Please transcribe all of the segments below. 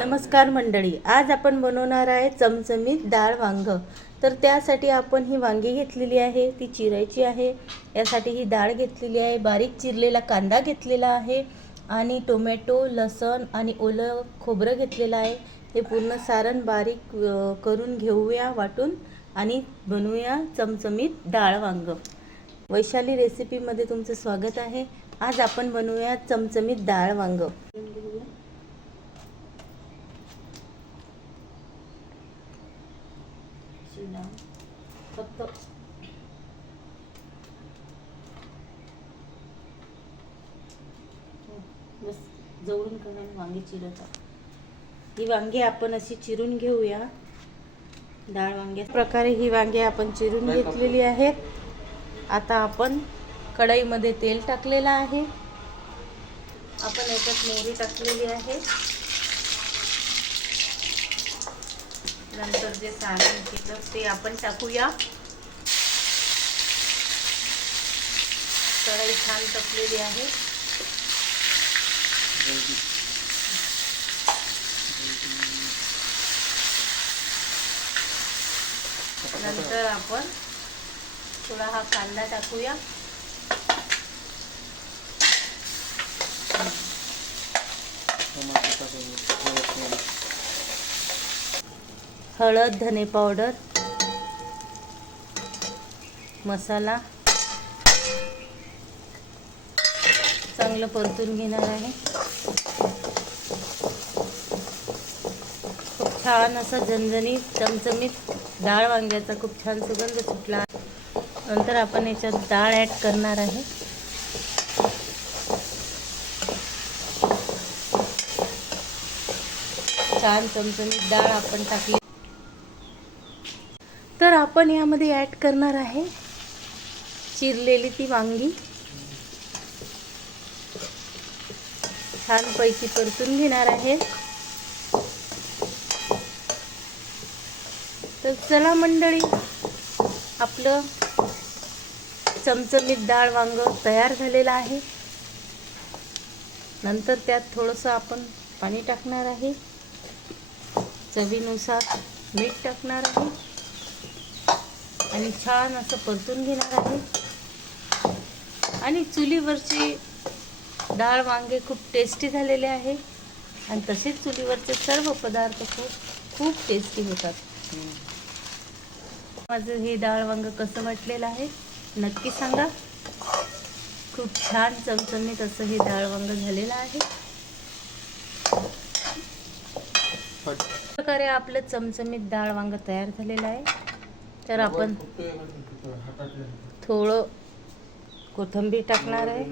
नमस्कार मंडळी, आज आपण बनवणार आहे चमचमीत डाळ वांग। तर त्यासाठी आपण ही वांगी घेतलेली आहे, ती चिरायची आहे। यासाठी ही डाळ घेतलेली आहे, बारीक चिरलेला कांदा घेतलेला आहे आणि टोमॅटो, लसूण आणि ओलं खोबरं घेतलेलं आहे। हे पूर्ण सारण बारीक करून घेऊया वाटून आणि बनवूया चमचमीत डाळ वांग। वैशाली रेसिपीमध्ये तुमचं स्वागत आहे। आज आपण बनवूया चमचमीत डाळ वांग। फक्त बस जवळून करून वांगी चिरत आहे। ही वांगी आपण अशी चिरून घेऊया। डाळ वांग्या प्रकारे ही वांगी आपण चिरून घेतलेली आहेत। आता आपण कढईमध्ये तेल टाकलेलं आहे। आपण याच्यात मोहरी टाकलेली आहे। नंतर जे सारण केलं ते आपण टाकूया। कढई छान तपलेली आहे। नंतर आपण थोडा हा कांदा टाकूया। हळद, धने पावडर, मसाला चांगलं परतून घेणार आहे। खूप छान असा झणझणीत चमचमीत डाळ वांग्याचा खूप छान सुगंध सुटला। नंतर आपण याच्यात डाळ ॲड करणार आहे। छान चमचमीत डाळ आपण टाकली। तर आपण यामध्ये ॲड करणार आहे चिरलेली ती वांगी। छान पैकी परतून घेणार आहे। तर चला मंडळी, आपलं चमचमीत डाळ वांग तयार झालेलं आहे। नंतर त्यात थोडंसं आपण पाणी टाकणार आहे, चवीनुसार मीठ टाकणार आहे आणि छान असं परतून घेणार आहे। आणि चुलीवरची डाळ वांगे खूप टेस्टी झालेले आहे आणि तसेच चुलीवरचे सर्व पदार्थ खूप टेस्टी होतात। माझं हे डाळ वांग कसं वाटलेलं आहे नक्की सांगा। खूप छान चमचमीत असं हे डाळ वांग झालेलं आहे। प्रकारे आपलं चमचमीत डाळ वांग तयार झालेलं आहे। तर आपण थोडं कोथिंबीर टाकणार आहे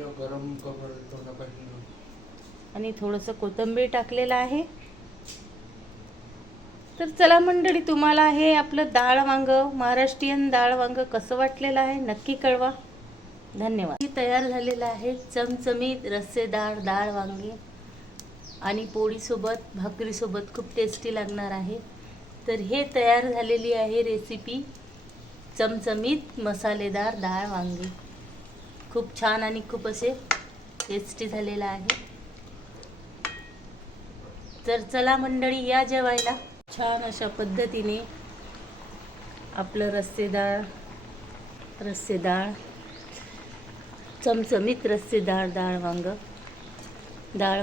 आणि थोडंसं कोथिंबीर टाकलेलं आहे। तर चला मंडळी, तुम्हाला हे आपलं डाळ वांग, महाराष्ट्रीयन डाळ वांग कसं वाटलेलं आहे नक्की कळवा। धन्यवाद। तयार झालेलं आहे चमचमीत रस्सेदार डाळ वांगी आणि पोळीसोबत, भाकरीसोबत खूप टेस्टी लागणार आहे। तर हे तयार झालेली आहे रेसिपी चमचमीत मसालेदार डाळ वांगी। खूप छान आणि खूप असे टेस्टी झालेलं आहे। तर चला मंडळी, या जेवायला। छान अशा पद्धतीने आपलं रस्सेदार चमचमीत रस्सेदार डाळ वांग